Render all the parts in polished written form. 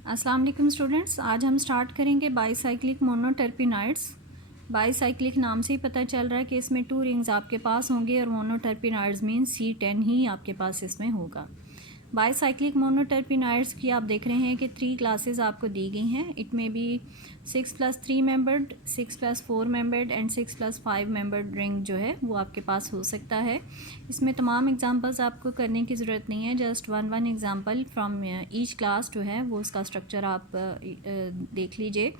अस्सलाम वालेकुम स्टूडेंट्स, आज हम स्टार्ट करेंगे बाईसाइक्लिक मोनोटर्पिनाइड्स। बाईसाइक्लिक नाम से ही पता चल रहा है कि इसमें 2 रिंग्स आपके पास होंगे और मोनोटर्पिनाइड्स मीन C10 ही आपके पास इसमें होगा। बाईसाइक्लिक मोनोटर्पिनाइड्स की आप देख रहे हैं कि 3 क्लासेस आपको दी गई हैं। It may be 6+3 membered, 6+4 membered and 6+5 membered ring जो है वो आपके पास हो सकता है। इसमें तमाम एग्जांपल्स आपको करने की ज़रूरत नहीं है, just one example from each class जो है वो उसका स्ट्रक्चर आप देख लीजिए।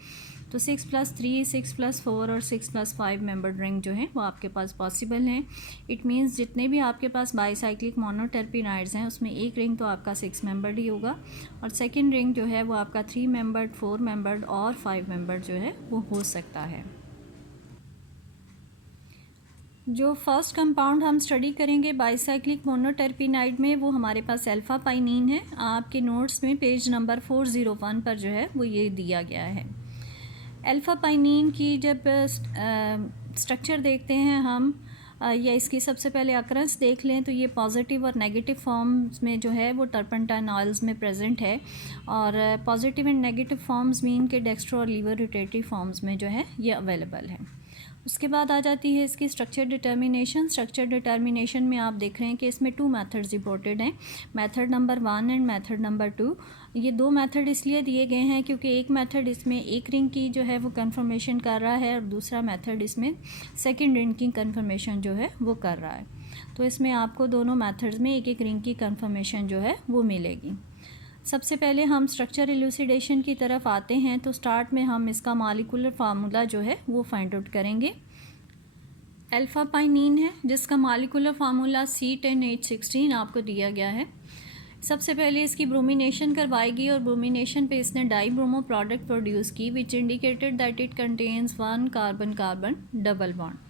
तो 6+3, 6+4 और 6+5 मेंबर्ड रिंग जो है वो आपके पास पॉसिबल हैं। इट मीन्स जितने भी आपके पास बाईसाइक्लिक मोनोटर्पिनाइड्स हैं उसमें एक रिंग तो आपका 6 मेंबर्ड ही होगा और सेकंड रिंग जो है वो आपका 3 मेंबर्ड, 4 मेंबर्ड और 5 मेंबर्ड जो है वो हो सकता है। जो फर्स्ट कंपाउंड हम स्टडी करेंगे बाईसाइक्लिक मोनोटर्पिनाइड में वो हमारे पास अल्फ़ा पाइनीन है। आपके नोट्स में पेज नंबर 401 पर जो है वो ये दिया गया है। अल्फ़ा पाइनीन की जब स्ट्रक्चर देखते हैं हम या इसकी सबसे पहले अकरेंस देख लें तो ये पॉजिटिव और नेगेटिव फॉर्म्स में जो है वो टर्पेंटाइनॉल्स में प्रेजेंट है और positive and negative forms mean के डेक्स्ट्रो और लीवर रोटेटरी फॉर्म्स में जो है ये अवेलेबल है। उसके बाद आ जाती है इसकी स्ट्रक्चर डिटर्मिनेशन। स्ट्रक्चर डिटर्मिनेशन में आप देख रहे हैं कि इसमें 2 मेथड्स रिपोर्टेड हैं, method number 1 and method number 2। ये 2 मेथड इसलिए दिए गए हैं क्योंकि एक मेथड इसमें एक रिंग की जो है वो कंफर्मेशन कर रहा है और दूसरा मेथड इसमें सेकंड रिंग की कंफर्मेशन जो है वो कर रहा है। तो इसमें आपको दोनों मेथड्स में एक एक रिंग की कंफर्मेशन जो है वो मिलेगी। सबसे पहले हम स्ट्रक्चर इलूसिडेशन की तरफ आते हैं तो स्टार्ट में हम इसका मॉलिक्यूलर फार्मूला जो है वो फाइंड आउट करेंगे। अल्फ़ा पाइनीन है जिसका मॉलिक्यूलर फार्मूला C10H16 आपको दिया गया है। सबसे पहले इसकी ब्रोमिनेशन करवाएगी और ब्रोमिनेशन पे इसने डाई ब्रोमो प्रोडक्ट प्रोड्यूस की which indicated that it contains 1 carbon carbon double bond.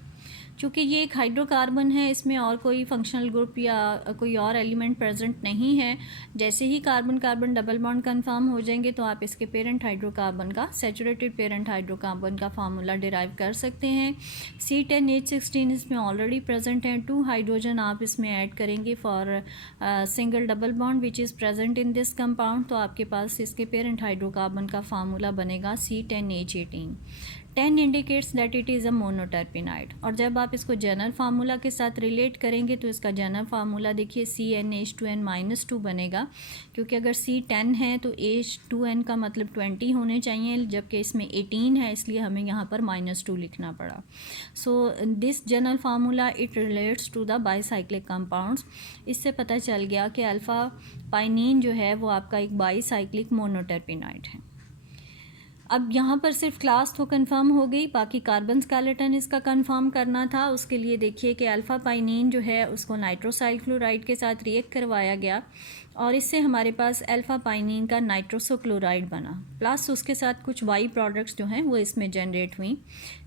चूँकि ये एक हाइड्रोकार्बन है, इसमें और कोई फंक्शनल ग्रुप या कोई और एलिमेंट प्रेजेंट नहीं है। जैसे ही carbon carbon double bond confirm हो जाएंगे तो आप इसके पेरेंट हाइड्रोकार्बन का, सैचुरेटेड पेरेंट हाइड्रोकार्बन का फार्मूला डिराइव कर सकते हैं। C10H16 इसमें ऑलरेडी प्रेजेंट हैं। 2 हाइड्रोजन आप इसमें ऐड करेंगे for single double bond which is present in this compound, तो आपके पास इसके पेरेंट हाइड्रोकार्बन का फार्मूला बनेगा C10H18। 10 indicates that it is a monoterpenoid. और जब आप इसको जनरल फार्मूला के साथ रिलेट करेंगे तो इसका जनरल फार्मूला देखिए CnH2n-2 बनेगा, क्योंकि अगर C10 है तो H2n का मतलब 20 होने चाहिए, जबकि इसमें 18 है इसलिए हमें यहाँ पर -2 लिखना पड़ा। So this general formula it relates to the bicyclic compounds. इससे पता चल गया कि अल्फ़ा पाइनीन जो है वो आपका एक बाईसाइक्लिक मोनोटर्पिनाइड है। अब यहाँ पर सिर्फ क्लास तो कंफर्म हो गई, बाकी कार्बन स्केलेटन इसका कंफर्म करना था। उसके लिए देखिए कि अल्फ़ा पाइनीन जो है उसको नाइट्रोसाइल क्लोराइड के साथ रिएक्ट करवाया गया और इससे हमारे पास अल्फ़ा पाइनीन का नाइट्रोसो क्लोराइड बना, प्लस उसके साथ कुछ बाई प्रोडक्ट्स जो हैं वो इसमें जनरेट हुई।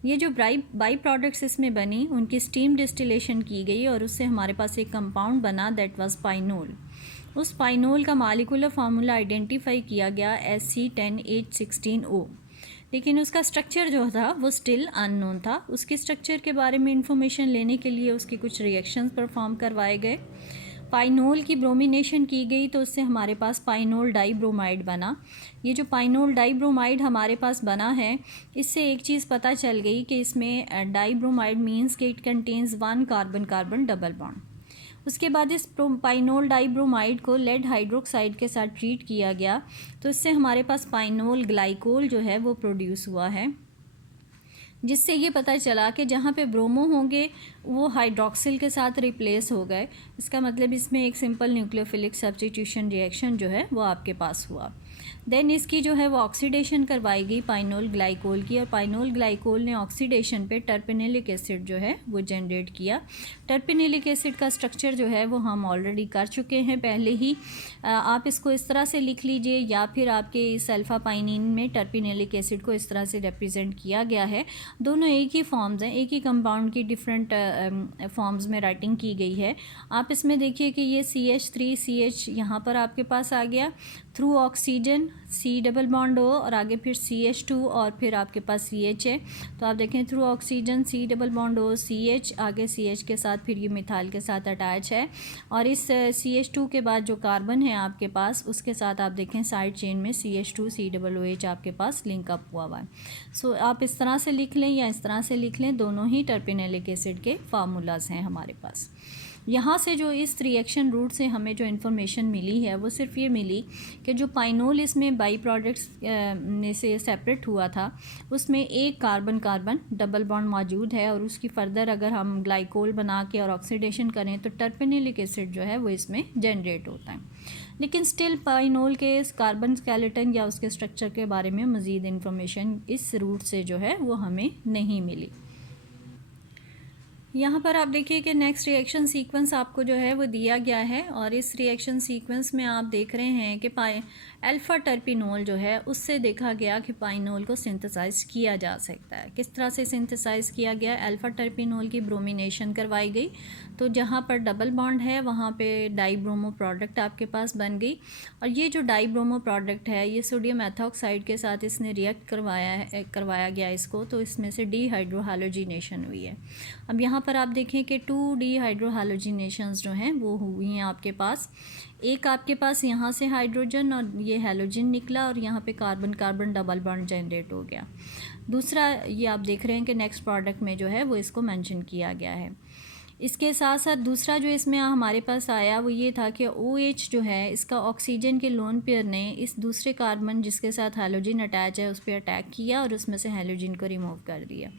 ये जो बाई प्रोडक्ट्स इसमें बनी उनकी स्टीम डिस्टिलेशन की गई और उससे हमारे पास एक कंपाउंड बना दैट वाज पाइनोल। उस पाइनोल का मॉलिक्यूलर फार्मूला आइडेंटिफाई किया गया एज C10H16O, लेकिन उसका स्ट्रक्चर जो था वो स्टिल अननोन था। उसके स्ट्रक्चर के बारे में इंफॉर्मेशन लेने के लिए उसके कुछ रिएक्शंस परफॉर्म करवाए गए। पाइनोल की ब्रोमिनेशन की गई तो उससे हमारे पास पाइनोल डाईब्रोमाइड बना। ये जो पाइनोल डाईब्रोमाइड हमारे पास बना है इससे एक चीज़ पता चल गई कि इसमें डाईब्रोमाइड मीन्स कि it contains 1 carbon carbon double bond. उसके बाद इस पाइनोल डाईब्रोमाइड को लेड हाइड्रोक्साइड के साथ ट्रीट किया गया तो इससे हमारे पास पाइनोल ग्लाइकोल जो है वो प्रोड्यूस हुआ है, जिससे ये पता चला कि जहाँ पे ब्रोमो होंगे वो हाइड्रोक्सिल के साथ रिप्लेस हो गए। इसका मतलब इसमें एक सिंपल न्यूक्लियोफिलिक सब्स्टिट्यूशन रिएक्शन जो है वो आपके पास हुआ। देन इसकी जो है वो ऑक्सीडेशन करवाई गई पाइनोल ग्लाइकोल की और पाइनोल ग्लाइकोल ने ऑक्सीडेशन पे टर्पेनिलिक एसिड जो है वो जनरेट किया। टर्पेनिलिक एसिड का स्ट्रक्चर जो है वो हम ऑलरेडी कर चुके हैं पहले ही। आप इसको इस तरह से लिख लीजिए या फिर आपके इस अल्फ़ा पाइनीन में टर्पेनिलिक एसिड को इस तरह से रिप्रेजेंट किया गया है। दोनों एक ही फॉर्म्स हैं, एक ही कंपाउंड की डिफरेंट फॉर्म्स में राइटिंग की गई है। आप इसमें देखिए कि ये CH3CH यहाँ पर आपके पास आ गया through oxygen C double bond O और आगे फिर CH2 और फिर आपके पास CH है। तो आप देखें through oxygen C double bond O CH, आगे CH के साथ फिर ये मिथाइल के साथ अटैच है और इस CH2 के बाद जो कार्बन है आपके पास उसके साथ आप देखें साइड चेन में CH2 COOH आपके पास लिंक अप हुआ है। सो आप इस तरह से लिख लें या इस तरह से लिख लें, दोनों ही टर्पेनोइक एसिड के फार्मूलाज हैं हमारे पास। यहाँ से जो इस रिएक्शन रूट से हमें जो इन्फॉर्मेशन मिली है वो सिर्फ ये मिली कि जो पाइनोल इसमें बाई प्रोडक्ट्स में से सेपरेट हुआ था उसमें एक कार्बन कार्बन डबल बॉन्ड मौजूद है और उसकी फ़र्दर अगर हम ग्लाइकोल बना के और ऑक्सीडेशन करें तो टर्पेनोइक एसिड जो है वो इसमें जनरेट होता है। लेकिन स्टिल पाइनोल के इस कार्बन स्केलेटन या उसके स्ट्रक्चर के बारे में मज़ीद इन्फॉर्मेशन इस रूट से जो है वो हमें नहीं मिली। यहाँ पर आप देखिए कि नेक्स्ट रिएक्शन सीक्वेंस आपको जो है वो दिया गया है और इस रिएक्शन सीक्वेंस में आप देख रहे हैं कि अल्फ़ा टर्पिनोल जो है उससे देखा गया कि पाइनोल को सिंथेसाइज किया जा सकता है। किस तरह से सिंथेसाइज किया गया? अल्फ़ा टर्पिनोल की ब्रोमिनेशन करवाई गई तो जहाँ पर डबल बॉन्ड है वहाँ पे डाईब्रोमो प्रोडक्ट आपके पास बन गई और ये जो डाईब्रोमो प्रोडक्ट है ये सोडियम एथॉक्साइड के साथ इसने रिएक्ट करवाया गया इसको, तो इसमें से डीहाइड्रोहालोजिनेशन हुई है। अब यहाँ पर आप देखें कि 2 डीहाइड्रोहालोजिनेशंस जो हैं वो हुई हैं आपके पास। एक आपके पास यहाँ से हाइड्रोजन और ये हैलोजन निकला और यहाँ पे carbon carbon double bond generate हो गया। दूसरा ये आप देख रहे हैं कि नेक्स्ट प्रोडक्ट में जो है वो इसको मेंशन किया गया है। इसके साथ साथ दूसरा जो इसमें हमारे पास आया वो ये था कि OH जो है इसका ऑक्सीजन के लोन पेयर ने इस दूसरे कार्बन जिसके साथ हैलोजन अटैच है उस पर अटैक किया और उसमें से हैलोजन को रिमूव कर दिया।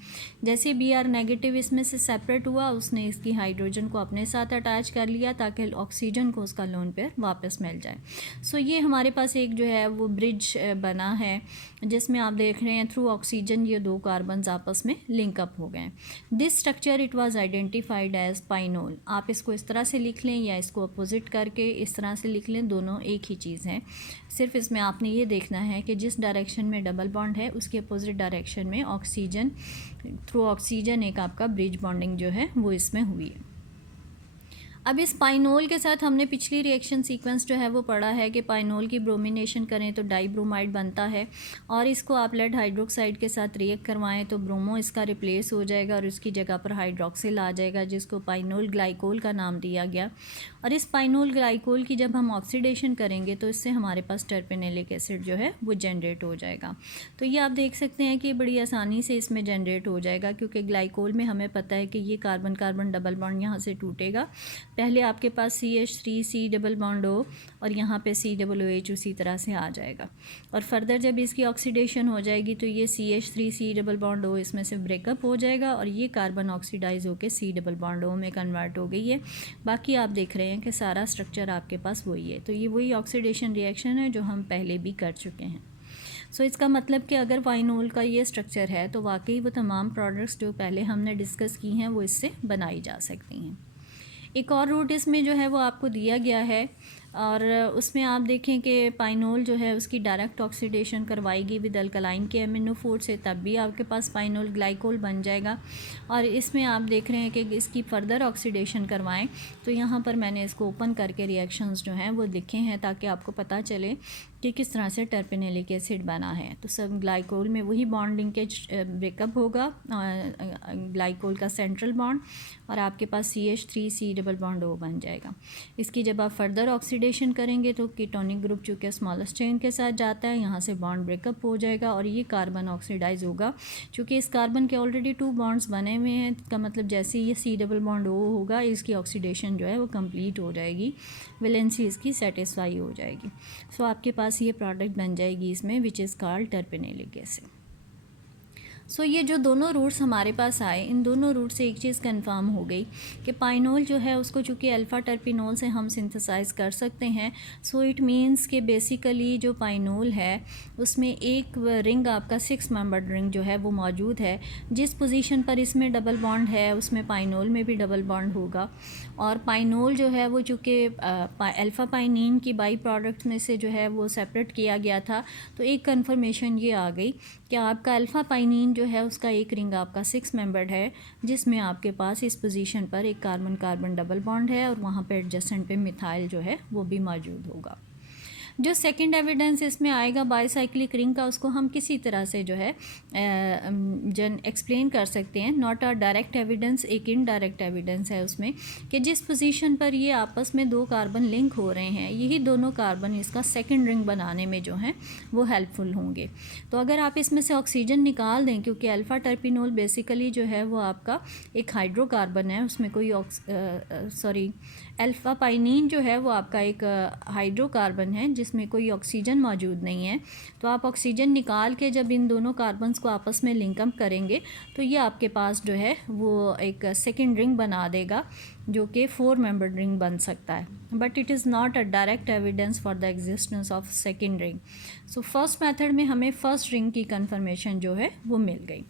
जैसे Br नेगेटिव इसमें से सेपरेट हुआ उसने इसकी हाइड्रोजन को अपने साथ अटैच कर लिया ताकि ऑक्सीजन को उसका लोन पेयर वापस मिल जाए। सो ये हमारे पास एक जो है वो ब्रिज बना है जिसमें आप देख रहे हैं थ्रू ऑक्सीजन ये 2 कार्बन आपस में लिंकअप हो गए। This structure it was identified as pinol. आप इसको इस तरह से लिख लें या इसको अपोजिट करके इस तरह से लिख लें, दोनों एक ही चीज़ है। सिर्फ इसमें आपने ये देखना है कि जिस डायरेक्शन में डबल बॉन्ड है उसके अपोजिट डायरेक्शन में ऑक्सीजन थ्रू ऑक्सीजन एक आपका ब्रिज बॉन्डिंग जो है वो इसमें हुई है। अब इस पाइनोल के साथ हमने पिछली रिएक्शन सीक्वेंस जो है वो पढ़ा है कि पाइनोल की ब्रोमिनेशन करें तो डाईब्रोमाइड बनता है और इसको आप लेड हाइड्रोक्साइड के साथ रिएक्ट करवाएं तो ब्रोमो इसका रिप्लेस हो जाएगा और उसकी जगह पर हाइड्रोक्सिल आ जाएगा जिसको पाइनोल ग्लाइकोल का नाम दिया गया। और इस पाइनोल ग्लाइकोल की जब हम ऑक्सीडेशन करेंगे तो इससे हमारे पास टर्पेनोइक एसिड जो है वो जनरेट हो जाएगा। तो ये आप देख सकते हैं कि बड़ी आसानी से इसमें जनरेट हो जाएगा क्योंकि ग्लाइकोल में हमें पता है कि ये कार्बन कार्बन डबल बॉन्ड यहाँ से टूटेगा। पहले आपके पास CH3 C double bond O और यहाँ पे COOH उसी तरह से आ जाएगा और फर्दर जब इसकी ऑक्सीडेशन हो जाएगी तो ये CH3 C double bond O इसमें से ब्रेकअप हो जाएगा और ये कार्बन ऑक्सीडाइज होकर C डबल बॉन्ड O में कन्वर्ट हो गई है। बाकी आप देख रहे हैं कि सारा स्ट्रक्चर आपके पास वही है। तो ये वही ऑक्सीडेशन रिएक्शन है जो हम पहले भी कर चुके हैं। सो इसका मतलब कि अगर पाइनोल का ये स्ट्रक्चर है तो वाकई वो तमाम प्रोडक्ट्स जो पहले हमने डिस्कस की हैं वो इससे बनाई जा सकती हैं। एक और रूट इसमें जो है वो आपको दिया गया है और उसमें आप देखें कि पाइनोल जो है उसकी डायरेक्ट ऑक्सीडेशन करवाएगी विद अल्कलाइन के MnO4 से, तब भी आपके पास पाइनोल ग्लाइकोल बन जाएगा। और इसमें आप देख रहे हैं कि इसकी फ़र्दर ऑक्सीडेशन करवाएं तो यहाँ पर मैंने इसको ओपन करके रिएक्शंस जो हैं वो लिखे हैं ताकि आपको पता चले कि किस तरह से टर्पेनोइक एसिड बना है। तो सब ग्लाइकोल में वही बॉन्ड लिंकेज ब्रेकअप होगा, ग्लाइकोल का सेंट्रल बॉन्ड और आपके पास CH3 C double bond O बन जाएगा। इसकी जब आप फर्दर ऑक्सीडेशन करेंगे तो कीटोनिक ग्रुप चूँकि स्मॉलेस्ट चेन के साथ जाता है यहाँ से बॉन्ड ब्रेकअप हो जाएगा और ये कार्बन ऑक्सीडाइज होगा। चूँकि इस कार्बन के ऑलरेडी 2 बॉन्ड्स बने हुए हैं का मतलब जैसे ये C डबल बॉन्ड O होगा इसकी ऑक्सीडेशन जो है वो कंप्लीट हो जाएगी, वैलेंसी इसकी सेटिस्फाई हो जाएगी। सो आपके पास ये प्रोडक्ट बन जाएगी इसमें विच इज़ कॉल्ड टर्पेनोइक एसिड। सो ये जो दोनों रूट्स हमारे पास आए इन दोनों रूट से एक चीज़ कंफर्म हो गई कि पाइनोल जो है उसको चूँकि अल्फ़ा टर्पिनोल से हम सिंथेसाइज कर सकते हैं। सो इट मींस कि बेसिकली जो पाइनोल है उसमें एक रिंग आपका 6 मेंबर्ड रिंग जो है वो मौजूद है। जिस पोजीशन पर इसमें डबल बॉन्ड है उसमें पाइनोल में भी डबल बॉन्ड होगा और पाइनोल जो है वो चूँकि अल्फ़ा पाइनिन की बाई प्रोडक्ट में से जो है वो सेपरेट किया गया था तो एक कन्फर्मेशन ये आ गई कि आपका अल्फ़ा पाइनिन जो है उसका एक रिंग आपका 6 मेंबर्ड है जिसमें आपके पास इस पोजीशन पर एक कार्बन कार्बन डबल बॉन्ड है और वहाँ पे एडजेसेंट पे मिथाइल जो है वो भी मौजूद होगा। जो सेकंड एविडेंस इसमें आएगा बाईसाइक्लिक रिंग का, उसको हम किसी तरह से जो है जन एक्सप्लेन कर सकते हैं। नॉट अ डायरेक्ट एविडेंस, एक इनडायरेक्ट एविडेंस है उसमें कि जिस पोजीशन पर ये आपस में दो कार्बन लिंक हो रहे हैं, यही दोनों कार्बन इसका सेकंड रिंग बनाने में जो हैं वो हेल्पफुल होंगे। तो अगर आप इसमें से ऑक्सीजन निकाल दें, क्योंकि अल्फ़ा टर्पिनोल बेसिकली जो है वो आपका एक हाइड्रोकार्बन है, उसमें कोई अल्फ़ा पाइनीन जो है वो आपका एक हाइड्रोकार्बन है जिसमें कोई ऑक्सीजन मौजूद नहीं है। तो आप ऑक्सीजन निकाल के जब इन दोनों कार्बन्स को आपस में लिंकअप करेंगे तो ये आपके पास जो है वो एक सेकंड रिंग बना देगा जो कि 4 मेंबर्ड रिंग बन सकता है। But it is not a direct evidence for the existence of second ring. So first method में हमें फर्स्ट रिंग की कंफर्मेशन जो है वो मिल गई।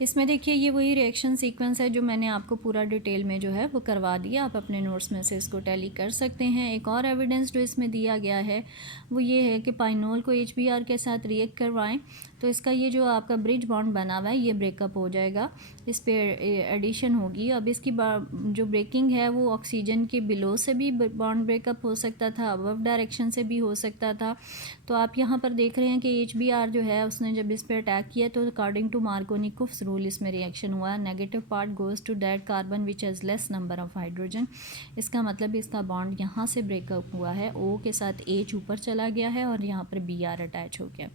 इसमें देखिए ये वही रिएक्शन सीक्वेंस है जो मैंने आपको पूरा डिटेल में जो है वो करवा दिया। आप अपने नोट्स में से इसको टैली कर सकते हैं। एक और एविडेंस जो इसमें दिया गया है वो ये है कि पाइनोल को HBr के साथ रिएक्ट करवाएं तो इसका ये जो आपका ब्रिज बॉन्ड बना हुआ है ये ब्रेकअप हो जाएगा, इस पे एडिशन होगी। अब इसकी जो ब्रेकिंग है वो ऑक्सीजन के बिलो से भी बॉन्ड ब्रेकअप हो सकता था, अबव डायरेक्शन से भी हो सकता था। तो आप यहाँ पर देख रहे हैं कि HBr जो है उसने जब इस पर अटैक किया तो अकॉर्डिंग टू मार्कोनिकोव्स रूल इसमें रिएक्शन हुआ। Negative part goes to that carbon which has less number of hydrogen. इसका मतलब इसका बॉन्ड यहाँ से ब्रेकअप हुआ है, O के साथ H ऊपर चला गया है और यहाँ पर Br अटैच हो गया।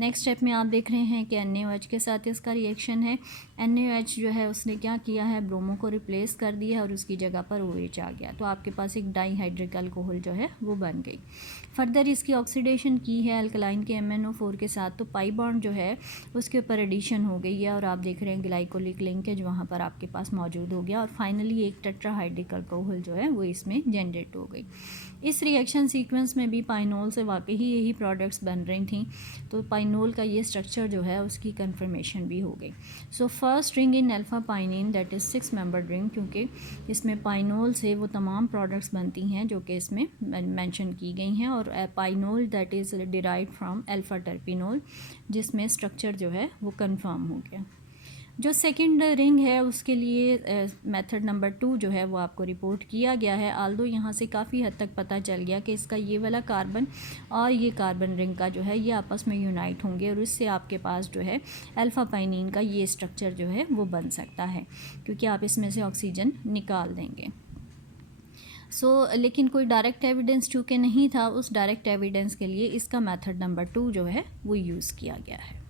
नेक्स्ट स्टेप में आप देख रहे हैं कि NaOH के साथ इसका रिएक्शन है। NaOH जो है उसने क्या किया है, ब्रोमो को रिप्लेस कर दिया और उसकी जगह पर OH आ गया। तो आपके पास एक डाईहाइड्रिक अल्कोहल जो है वो बन गई। फर्दर इसकी ऑक्सीडेशन की है अल्कलाइन के MnO4 के साथ, तो पाई बॉन्ड जो है उसके ऊपर एडिशन हो गई है और आप देख रहे हैं ग्लाइकोलिक लिंकेज वहाँ पर आपके पास मौजूद हो गया और फाइनली एक टेट्राहाइड्रिक अल्कोहल जो है वो इसमें जनरेट हो गई। इस रिएक्शन सीक्वेंस में भी पाइनोल से वाकई ही यही प्रोडक्ट्स बन रही थी, तो पाइनोल का ये स्ट्रक्चर जो है उसकी कंफर्मेशन भी हो गई। So first ring in alpha pinene that is 6 membered ring, क्योंकि इसमें पाइनोल से वो तमाम प्रोडक्ट्स बनती हैं जो कि इसमें मेंशन की गई हैं, और pinol that is derived from alpha terpineol, जिसमें स्ट्रक्चर जो है वो कंफर्म हो गया। जो सेकंड रिंग है उसके लिए मेथड नंबर 2 जो है वो आपको रिपोर्ट किया गया है। आल्दो यहाँ से काफ़ी हद तक पता चल गया कि इसका ये वाला कार्बन और ये कार्बन रिंग का जो है ये आपस में यूनाइट होंगे और इससे आपके पास जो है अल्फ़ा पाइनिन का ये स्ट्रक्चर जो है वो बन सकता है, क्योंकि आप इसमें से ऑक्सीजन निकाल देंगे। लेकिन कोई डायरेक्ट एविडेंस चूँकि नहीं था, उस डायरेक्ट एविडेंस के लिए इसका मेथड नंबर 2 जो है वो यूज़ किया गया है।